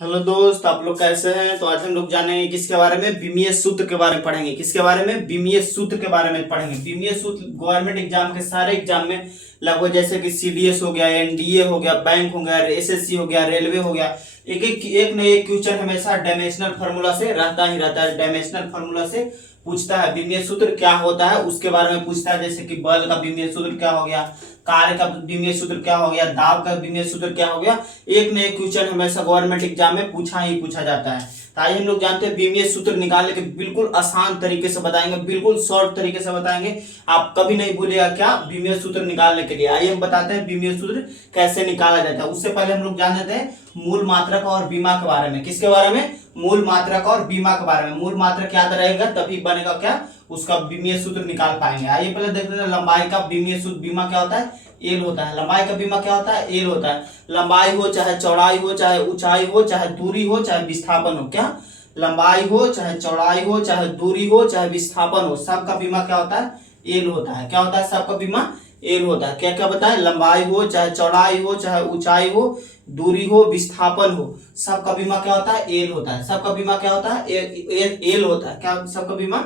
Hello दोस्त, आप लोग कैसे हैं। तो आज हम लोग जानेंगे किसके बारे में, विमीय सूत्र के बारे में पढ़ेंगे। किसके बारे में, विमीय सूत्र के बारे में पढ़ेंगे। विमीय सूत्र गवर्नमेंट एग्जाम के सारे एग्जाम में लगभग, जैसे कि सीडीएस हो गया, एनडीए हो गया, बैंक हो गया, एसएससी हो गया, रेलवे हो गया, एक न एक क्वेश्चन हमेशा डायमेंशनल फार्मूला से रहता ही रहता है। डायमेंशनल फार्मूला से पूछता है विमीय सूत्र क्या होता है, उसके बारे में पूछता है। जैसे कि बल का विमीय सूत्र क्या हो गया, कार्य का विमीय सूत्र क्या हो गया, दाब का विमीय सूत्र क्या हो गया। एक न एक क्वेश्चन हमेशा गवर्नमेंट एग्जाम में पूछा ही पूछा जाता है। तो आइए हम लोग जानते हैं विमीय सूत्र निकालने के बिल्कुल आसान तरीके से बताएंगे, बिल्कुल शॉर्ट तरीके से बताएंगे। आप कभी नहीं भूलिएगा क्या, विमीय सूत्र निकालने के लिए। आइए हम बताते हैं विमीय सूत्र कैसे निकाला जाता है। उससे पहले हम लोग जान लेते हैं मूल मात्रक और बीमा के बारे में। किसके बारे में, मूल मात्रक और बीमा के बारे में। मूल मात्रक याद रहेगा तभी बनेगा क्या, उसका विमीय सूत्र निकाल पाएंगे। आइए पहले देखते हैं लंबाई का विमीय सूत्र। बीमा क्या होता है, एल होता है। लंबाई का बीमा क्या होता है, एल होता है। लंबाई हो चाहे चौड़ाई हो, चाहे ऊंचाई हो, चाहे दूरी हो, चाहे विस्थापन हो, क्या लंबाई हो चाहे चौड़ाई हो, चाहे दूरी हो, चाहे विस्थापन हो, सबका बीमा क्या होता है, एल होता है। क्या होता है, सबका बीमा एल होता है। क्या क्या बताएं, लंबाई हो चाहे चौड़ाई हो, चाहे ऊंचाई हो, दूरी हो, विस्थापन हो, सबका बीमा क्या होता है, एल होता है। सबका बीमा क्या होता है, एल होता है। क्या सबका बीमा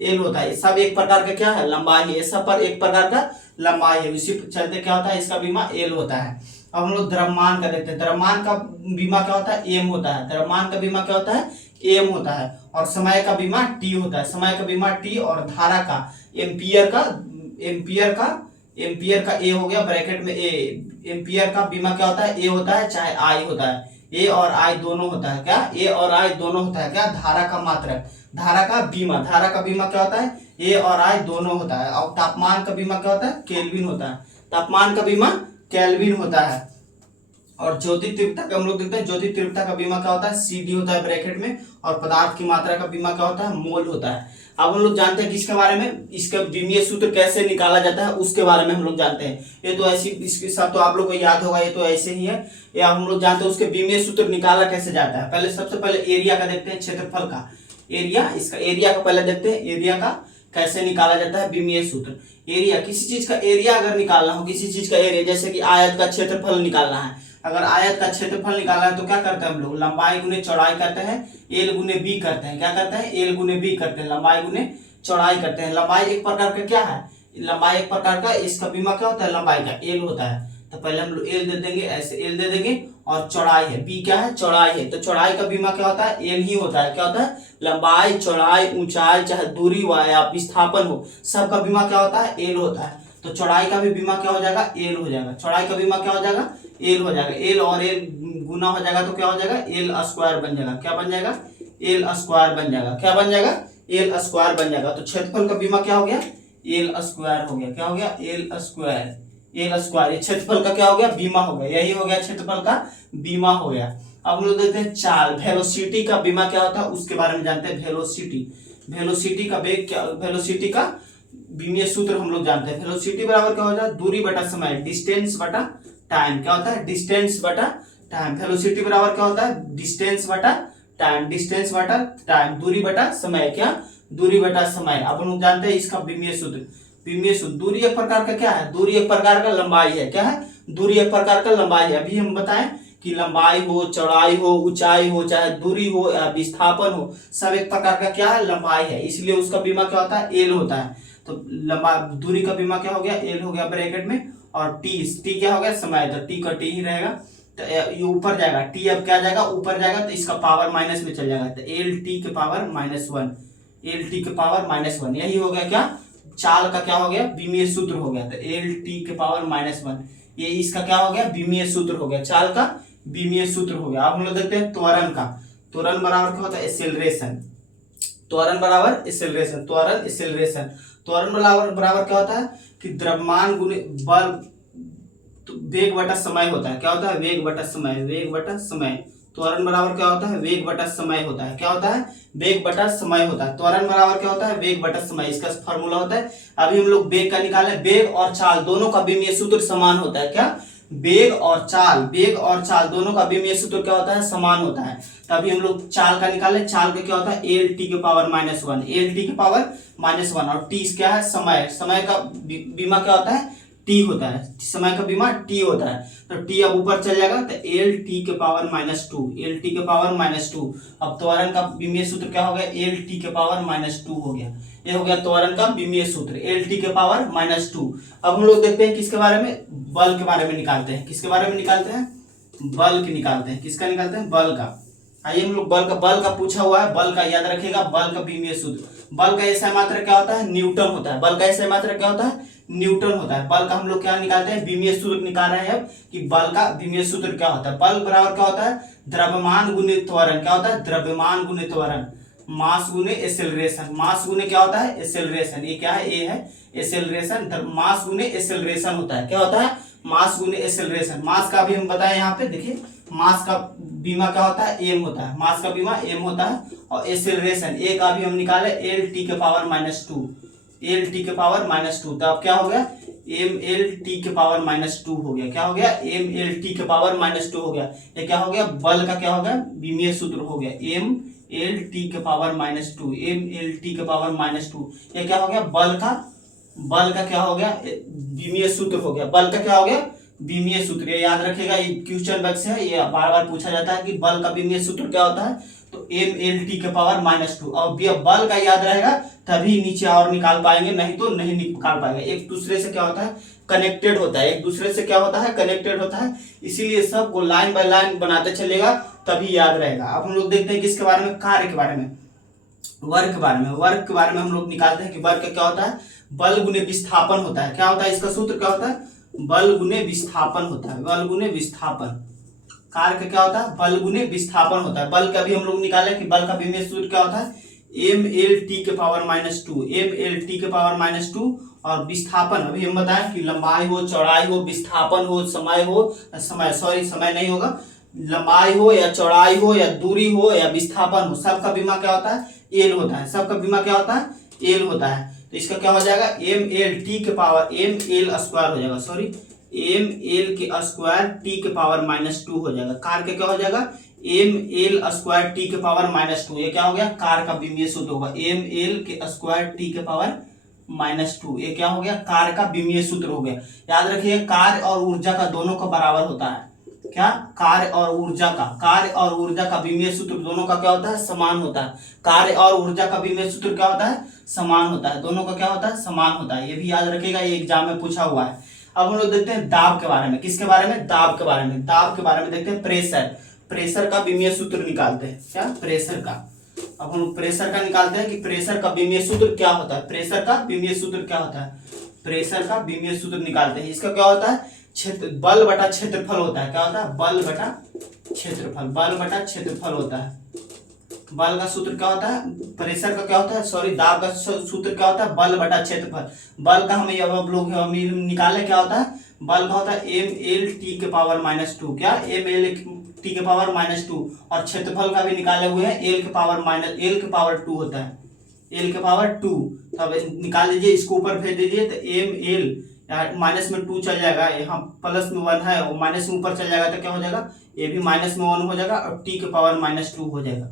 एल होता है। सब एक प्रकार का क्या है, लंबाई है। सब पर एक प्रकार का लंबाई है, उसी चलते क्या होता है, इसका बीमा एल होता है। अब हम लोग द्रव्यमान का देखते हैं। द्रव्यमान का बीमा क्या होता है, एम होता है। द्रव्यमान का बीमा क्या होता है, एम होता है। और समय का बीमा टी होता है। समय का बीमा टी। और धारा का, एम्पियर का ए हो गया ब्रैकेट में ए। एम्पियर का बीमा क्या होता है, ए होता है, चाहे आई होता है। ए और आई दोनों होता है। क्या, ए और आई दोनों होता है। क्या, धारा का मात्रक, धारा का बीमा। धारा का बीमा क्या होता है, ए और आई दोनों होता है। और तापमान का बीमा क्या होता है, केल्विन होता है। तापमान का बीमा केल्विन होता है। और ज्योति तीव्रता का हम लोग देखते हैं। ज्योति तीव्रता का बीमा क्या होता है, सीडी होता है ब्रैकेट में। और पदार्थ की मात्रा का बीमा क्या होता है, मोल होता है। अब हम लोग जानते हैं किसके बारे में, इसका विमीय सूत्र कैसे निकाला जाता है उसके बारे में हम लोग जानते हैं। ये तो ऐसी, इसके साथ तो आप लोग को याद होगा, ये तो ऐसे ही है। या हम लोग जानते हैं उसके विमीय सूत्र निकाला कैसे जाता है। पहले सबसे पहले एरिया का देखते हैं, क्षेत्रफल का एरिया। इसका एरिया का पहले देखते हैं, एरिया का कैसे निकाला जाता है विमीय सूत्र। एरिया, किसी चीज का एरिया अगर निकालना हो, किसी चीज का एरिया, जैसे कि आयत का क्षेत्रफल निकालना है। अगर आयत का क्षेत्रफल निकालना है तो क्या करते हैं हम लोग, लंबाई गुने चौड़ाई करते हैं, एल गुने बी करते हैं। क्या करते हैं, एल गुने बी करते हैं, लंबाई गुने चौड़ाई करते हैं। लंबाई एक प्रकार का क्या है, लंबाई एक प्रकार का, इसका बीमा क्या होता है, लंबाई का एल होता है। तो पहले हम लोग एल दे देंगे, ऐसे एल दे देंगे। और चौड़ाई है, बी क्या है, चौड़ाई है, तो चौड़ाई का बीमा क्या होता है, एल ही होता है। क्या होता है, लंबाई, चौड़ाई, ऊंचाई, चाहे दूरी हो या विस्थापन हो, सबका बीमा क्या होता है, एल होता है। तो चौड़ाई का भी बीमा क्या हो जाएगा, एल हो जाएगा। चौड़ाई का बीमा क्या हो जाएगा, एल हो जाएगा। एल और एल गुना हो जाएगा तो क्या हो जाएगा, एल स्क्वायर बन जाएगा। क्या बन जाएगा, एल स्क्वायर बन जाएगा। क्या बन जाएगा, एल स्क्वायर बन जाएगा। तो क्षेत्रफल का बीमा क्या हो गया, एल स्क्वायर हो गया। क्या हो गया, एल स्क्वायर। एल स्क्वायर, ये क्षेत्रफल का क्या हो गया, बीमा हो गया। यही हो गया क्षेत्रफल का बीमा हो गया। अब हम लोग देखते हैं चाल, वेलोसिटी का बीमा क्या होता है उसके बारे में जानते हैं। वेलोसिटी, वेलोसिटी का वेग क्या, वेलोसिटी का विमीय सूत्र हम लोग जानते हैं। वेलोसिटी बराबर क्या हो जाता है, दूरी बटा समय, डिस्टेंस बटा टाइम। क्या होता है, डिस्टेंस बटा टाइम। वेलोसिटी बराबर क्या होता है, डिस्टेंस बटा टाइम, डिस्टेंस बटा टाइम, दूरी बटा समय। क्या, दूरी बटा समय। अब हम लोग जानते हैं इसका विमीय सूत्र। विमीय सूत्र, दूरी एक प्रकार का क्या है, दूरी एक प्रकार का लंबाई है। क्या है, दूरी एक प्रकार का लंबाई है। अभी हम बताएं कि लंबाई हो, चौड़ाई हो, ऊंचाई हो, चाहे दूरी हो या विस्थापन हो, सब एक प्रकार का क्या है, लंबाई है। इसलिए उसका बीमा क्या होता है, एल होता है। तो लंबा दूरी का बीमा क्या हो गया, एल हो गया ब्रैकेट में। और टी क्या हो गया, समय, तो टी का टी ही रहेगा। तो ये ऊपर जाएगा, टी अब क्या जाएगा, ऊपर जाएगा, तो इसका पावर माइनस में चल जाएगा। तो एल टी के पावर -1, एल टी के पावर -1। यही हो गया क्या, चाल का क्या हो गया, विमीय सूत्र हो गया। तो एल टी के पावर -1, ये इसका क्या हो गया, विमीय सूत्र हो गया। चाल का विमीय सूत्र हो गया। अब हम लोग देखते हैं त्वरण का। त्वरण बराबर क्या होता है, एक्सेलरेशन। त्वरण बराबर एक्सेलरेशन, त्वरण एक्सेलरेशन। त्वरण बराबर क्या होता है कि द्रव्यमान गुने बल, तो वेग बटा समय होता है। क्या होता है, वेग बटा समय, वेग बटा समय। त्वरण बराबर क्या होता है, वेग बटा समय होता है। क्या होता है, वेग बटा समय होता है। त्वरण बराबर क्या होता है, वेग बटा समय, इसका फॉर्मूला होता है। अभी हम लोग वेग का निकाले, वेग और चाल दोनों का विमीय सूत्र समान होता है। क्या, वेग और चाल, वेग और चाल दोनों का विमीय सूत्र क्या होता है, समान होता है। तभी हम लोग चाल का निकाले, चाल का क्या होता है, एल टी के पावर -1, एल टी के पावर -1। और टी क्या है, समय, समय का बीमा क्या होता है, टी होता है, समय का बीमा टी होता है। तो टी अब ऊपर चल जाएगा तो एल टी के पावर -2, एल टी के पावर -2। अब त्वरण का बीमीय सूत्र क्या हो गया, एल टी के पावर -2 हो गया। ये हो गया त्वरण का बीमीय सूत्र, एल टी के पावर -2। अब हम लोग देखते हैं किसके बारे में, बल के बारे में निकालते हैं। किसके बारे में निकालते हैं, बल की निकालते हैं। किसका निकालते हैं, बल का। आइए हम लोग बल का पूछा हुआ है, बल का याद रखिएगा, बल का बीमीय सूत्र। बल का एसआई मात्रा क्या होता है, न्यूटन होता है। बल का एसआई मात्रा क्या होता है, न्यूटन होता है। बल का हम लोग क्या निकालते हैं, बीमीय सूत्र निकाल रहे हैं अब कि बल का बीमीय सूत्र क्या होता है। बल बराबर क्या होता है, द्रव्यमान गुणित त्वरण। क्या होता है, द्रव्यमान गुणित त्वरण, मास गुने एक्सेलरेशन। मास गुने क्या होता है, एक्सेलरेशन। ये क्या है, ए है एक्सेलरेशन। मास गुने एक्सेलरेशन होता है। क्या होता है, मास गुने एक्सेलरेशन। मास का भी हम बताएं यहाँ पे, देखिए मास का बीमा क्या होता है, एम होता है। मास का बीमा एम होता है। और एक्सेलरेशन ए का भी हम निकाले एल टी के पावर -2, एल टी के पावर -2। तो अब क्या हो गया, एम एल टी के पावर -2 हो गया। क्या हो गया, एम एल टी के पावर -2 हो गया। ये क्या हो गया, बल का क्या हो गया, बीमीय सूत्र हो गया, एम एल टी के पावर -2, एम एल टी के पावर -2। ये क्या हो गया, बल का क्या हो गया, बीमीय सूत्र हो गया। बल का क्या हो गया, बीमीय सूत्र। ये याद रखिएगा, ये क्वेश्चन बैंक से है, ये बार बार पूछा जाता है कि बल का बीमीय सूत्र क्या होता है, तो एम एल टी के पावर -2। और बल का याद रहेगा तभी नीचे और निकाल पाएंगे, नहीं तो नहीं निकाल पाएंगे। एक दूसरे से क्या होता है, कनेक्टेड होता है, एक दूसरे से क्या होता है, कनेक्टेड होता है। इसीलिए सबको लाइन बाय लाइन बनाते चलेगा तभी याद रहेगा। अब हम लोग देखते हैं किसके बारे में, कार्य के बारे में, वर्ग के बारे में। वर्ग के बारे में हम लोग निकालते हैं कि वर्ग क्या होता है, बल गुने विस्थापन होता है। क्या होता है, इसका सूत्र क्या होता है, बल गुने विस्थापन होता है, बल गुने विस्थापन। कार्य का क्या होता है, बल गुने विस्थापन होता है। बल का भी हम लोग निकाले कि बल का बीमीय सूत्र क्या होता है, एम एल टी के पावर -2, एम एल टी के पावर -2। और विस्थापन अभी हम बताएं कि लंबाई हो, चौड़ाई हो, विस्थापन हो, समय नहीं होगा, लंबाई हो या चौड़ाई हो या दूरी हो या विस्थापन हो, सबका बीमा क्या होता है, एल होता है। सबका बीमा क्या होता है, एल होता है। तो इसका क्या हो जाएगा, एम एल टी के पावर एम एल स्क्वायर हो जाएगा, सॉरी एम एल के स्क्वायर टी के पावर -2 हो जाएगा। कार का क्या हो जाएगा, एम एल स्क्वायर टी के पावर -2। ये क्या हो गया, कार का बीमीय सूत्र होगा, एम एल के स्क्वायर टी के पावर -2। ये क्या हो गया, कार का बीमीय सूत्र हो गया। याद रखिए, कार्य और ऊर्जा का दोनों का बराबर होता है। क्या, कार्य और ऊर्जा का बीमीय सूत्र दोनों का क्या होता है, समान होता है। कार्य और ऊर्जा का बीमीय सूत्र क्या होता है, समान होता है। दोनों का क्या होता है, समान होता है। ये भी याद रखिएगा, ये एग्जाम में पूछा हुआ है। अब हम लोग देखते हैं दाब के बारे में। किसके बारे में, दाब के बारे में। दाब के बारे में देखते हैं, प्रेशर का बीमीय सूत्र निकालते हैं। क्या, प्रेशर का। अब हम लोग प्रेशर का निकालते हैं कि प्रेशर का बीमीय सूत्र क्या होता है, प्रेशर का बीमीय सूत्र क्या होता है, प्रेशर का बीमीय सूत्र निकालते हैं। इसका क्या होता है, क्षेत्र, बल बटा क्षेत्रफल होता है। क्या होता है, बल बटा क्षेत्रफल, बल बटा क्षेत्रफल होता है। बल का सूत्र क्या होता है, प्रेशर का क्या होता है, सॉरी दाब का सूत्र क्या होता है, बल बटा क्षेत्रफल। बल का हमें अब लोग निकाले, क्या होता है, बल का होता है एम एल टी के पावर -2। क्या, एम एल टी के पावर -2। और क्षेत्रफल का भी निकाले हुए हैं, एल के पावर 2 होता है, एल के पावर 2। तब निकाल लीजिए, इसको ऊपर भेज दीजिए तो एम एल माइनस में 2 चल जाएगा, यहाँ प्लस में 1 है, और माइनस में ऊपर चल जाएगा तो क्या हो जाएगा, ये भी माइनस में 1 हो जाएगा और टी के पावर -2 हो जाएगा,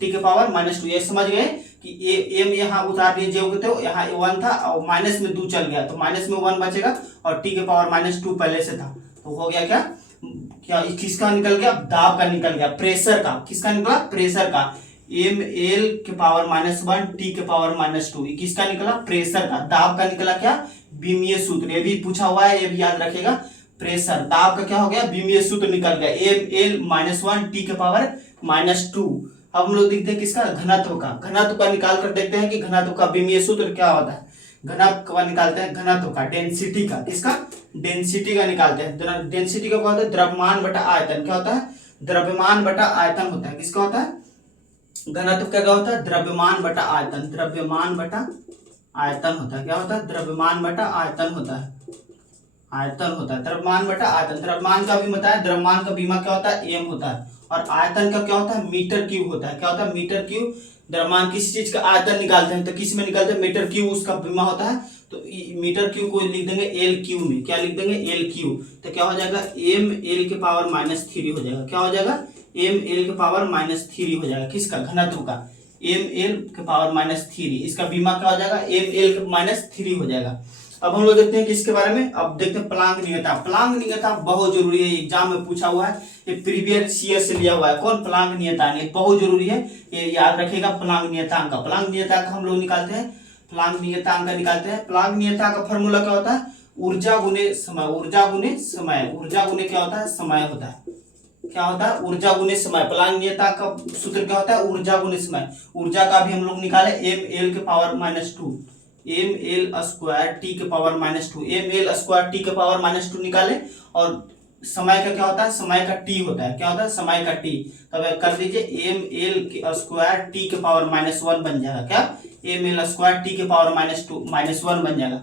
टी के पावर -2। ये समझ गए कि एम यहाँ उतार दीजिए, तो यहाँ 1 था और माइनस में 2 चल गया तो माइनस में 1 बचेगा और टी के पावर -2 पहले से था। तो हो गया क्या, किसका निकल गया, दाब का निकल गया। प्रेशर का किसका निकला, प्रेशर का एम एल के पावर -1 टी के पावर -2। किसका निकला, प्रेशर का। दाब का निकला क्या, बीमीय सूत्र। ये भी पूछा हुआ है, ये भी याद रखेगा। प्रेशर, दाब का क्या हो गया, बीमीय सूत्र निकल गया, एम एल -1 टी के पावर -2। अब हम लोग देखते हैं किसका, घनत्व का। घनत्व का निकाल कर देखते हैं कि घनत्व का बीमीय सूत्र क्या होता है। घनत्व का निकालते हैं, घनत्व का, डेंसिटी का। किसका, डेंसिटी का निकालते हैं। डेंसिटी का क्या होता है, द्रव्यमान बटा आयतन। क्या होता है, द्रव्यमान बटा आयतन होता है। किसका होता है, घनत्व का क्या होता है, द्रव्यमान बटा आयतन, द्रव्यमान बटा आयतन होता है। क्या होता है, द्रव्यमान बटा आयतन होता है, आयतन होता है, द्रव्यमान बटा आयतन। द्रव्यमान का भी बताया, द्रव्यमान का बीमा क्या होता है, एम होता है। और आयतन का क्या होता है, मीटर क्यूब होता है। क्या होता है, मीटर क्यूब। द्रव्यमान किसी चीज का आयतन निकालते हैं तो किस में निकालते हैं, मीटर क्यूब, उसका बीमा होता है। तो मीटर क्यूब को लिख देंगे एल क्यूब में। क्या लिख देंगे, एल क्यूब। तो क्या हो जाएगा, एम एल के पावर -3 हो जाएगा। क्या हो जाएगा, एम एल के पावर -3 हो जाएगा। किसका, घनत्व का, एम एल के पावर -3। इसका बीमा क्या हो जाएगा, एम एल के -3 हो जाएगा। अब हम लोग देखते हैं किसके बारे में, अब देखते हैं प्लांक नियतांक। प्लांक नियतांक बहुत जरूरी है, एग्जाम में पूछा हुआ है, ये प्रीवियस ईयर से लिया हुआ है। कौन? प्लांक नियतांक, ये बहुत जरूरी है, ये याद रखिएगा। प्लांक नियतांक का, प्लांक नियतांक हम लोग निकालते हैं, प्लांक नियतांक का निकालते हैं। प्लांक नियतांक का फॉर्मूला क्या होता है? ऊर्जा गुने समय, ऊर्जा गुने समय, ऊर्जा गुने क्या होता है? समय होता है। क्या होता है? ऊर्जा गुने समय। प्लांक नियतांक का सूत्र क्या होता है? ऊर्जा गुने समय। ऊर्जा का भी हम लोग निकाले एम एल के power -2, M L square T के power -2, M L square T के पावर -2 निकाले। और समय का क्या होता है? समय का टी होता है। क्या होता है? समय का टी। तब कर दीजिए एम एल स्क्वायर टी के पावर -1 बन जाएगा। क्या? एम एल स्क्वायर टी के पावर -1 बन जाएगा।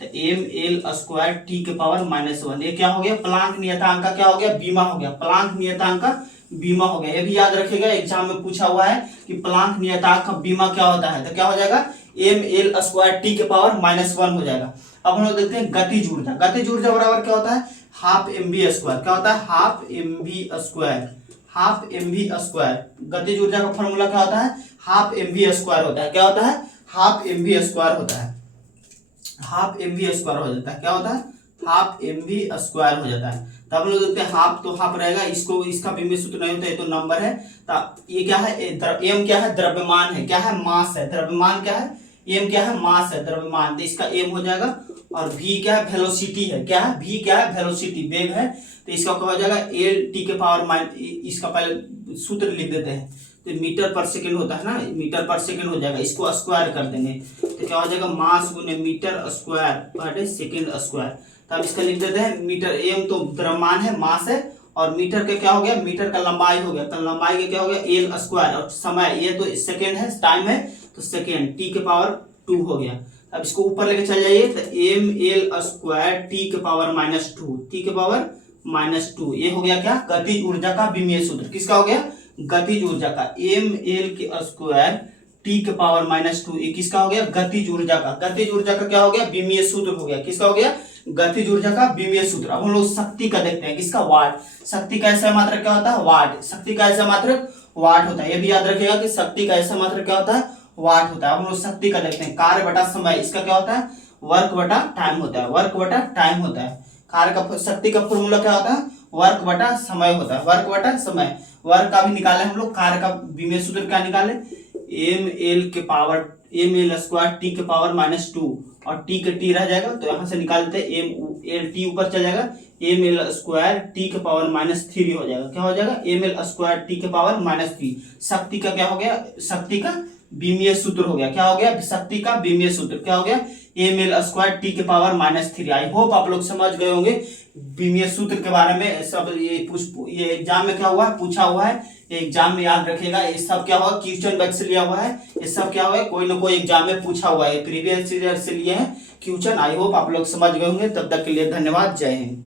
तो एम एल स्क्वायर टी के पावर -1, ये क्या हो गया? प्लांक नियतांक का क्या हो गया? बीमा हो गया। प्लांक नियतांक का बीमा हो गया। ये भी याद रखिएगा, एग्जाम में पूछा हुआ है कि प्लांक नियतांक का बीमा क्या होता है। तो क्या हो जाएगा? एम एल स्क्वायर टी के पावर -1 हो जाएगा। अब हम लोग देखते हैं गतिज ऊर्जा। गतिज ऊर्जा बराबर क्या होता है? Half M V square. क्या होता है? Half M V square, half M V square. गतिज ऊर्जा का फॉर्मूला क्या होता है? हाफ एम वी स्क्वायर होता है। क्या होता है? हाफ एम वी स्क्वायर होता है। हाफ एम वी स्क्वायर हो जाता है। क्या होता है? हाफ एम वी स्क्वायर हो जाता है। तो हम लोग देखते हैं हाफ तो हाफ रहेगा, इसको इसका भी सूत्र नहीं होता, ये तो नंबर है। तो ये क्या है? एम क्या है? द्रव्यमान है। क्या है? मास है। द्रव्यमान क्या है? एम क्या है? मास है, द्रव्यमान। तो इसका एम हो जाएगा। और वी क्या है? वेलोसिटी है। क्या है? वी क्या है? वेलोसिटी, वेग है। तो इसका क्या हो जाएगा? एल टी के पावर इसका पहले सूत्र लिख देते हैं, तो मीटर पर सेकंड होता है ना, मीटर पर सेकंड हो जाएगा। इसको स्क्वायर कर देंगे तो क्या हो जाएगा? मास गुने मीटर स्क्वायर पर सेकंड स्क्वायर। तब इसका लिख देते हैं मीटर। एम तो द्रव्यमान है, मास है, और मीटर का क्या हो गया? मीटर का लंबाई हो गया। तो लंबाई का क्या हो गया? L square. और समय, ये तो सेकंड है, टाइम है, तो सेकंड टी के पावर 2 हो गया। अब इसको ऊपर लेके चल जाइए, तो एम एल स्क्वायर टी के पावर -2, टी के पावर -2। ये हो गया क्या? गतिज ऊर्जा का विमीय सूत्र। किसका हो गया? गतिज ऊर्जा का। एम एल के स्क्वायर टी के पावर -2, ये किसका हो गया? गतिज ऊर्जा का। गतिज ऊर्जा का क्या हो गया? विमीय सूत्र हो गया। किसका हो गया? गतिज ऊर्जा का विमीय सूत्र। अब हम लोग शक्ति का देखते हैं, किसका? वाट। शक्ति का ऐसा मात्रक क्या होता है? वाट। शक्ति का ऐसा मात्रक वाट होता है। ये भी याद रखिएगा कि शक्ति का ऐसा मात्रक क्या होता है? वाट होता है। अब हम लोग शक्ति का देखते हैं, कार्य बटा समय। इसका क्या होता है? वर्क बटा टाइम होता है। वर्क बटा टाइम होता है। कार्य का, शक्ति का फॉर्मूला क्या होता है? वर्क बटा समय होता है। वर्क बटा समय। वर्क का भी निकाले हम लोग, कार्य का विमीय सूत्र क्या निकाले? एम एल के power, M L square T के पावर -2, और टी के टी रह जाएगा, तो यहां से निकाल देते हैं एम एल टी ऊपर चल जाएगा, एम एल स्क्वायर टी के पावर -3 हो जाएगा। क्या हो जाएगा? एम एल स्क्वायर टी के पावर -3। शक्ति का क्या हो गया? शक्ति का विमीय सूत्र हो गया। क्या हो गया? शक्ति का विमीय सूत्र क्या हो गया? एम एल स्क्वायर टी के पावर -3। आई होप आप लोग समझ गए होंगे विमीय सूत्र के बारे में। सब ये एग्जाम में क्या हुआ है? पूछा हुआ है, एग्जाम में याद रखिएगा। ये सब क्या हुआ? क्वेश्चन बैंक से लिया हुआ है। ये सब क्या हुआ है? कोई ना कोई एग्जाम में पूछा हुआ है, प्रीवियस ईयर से लिए हैं क्वेश्चन। आई होप आप लोग समझ गए होंगे। तब तक के लिए धन्यवाद। जय हिंद।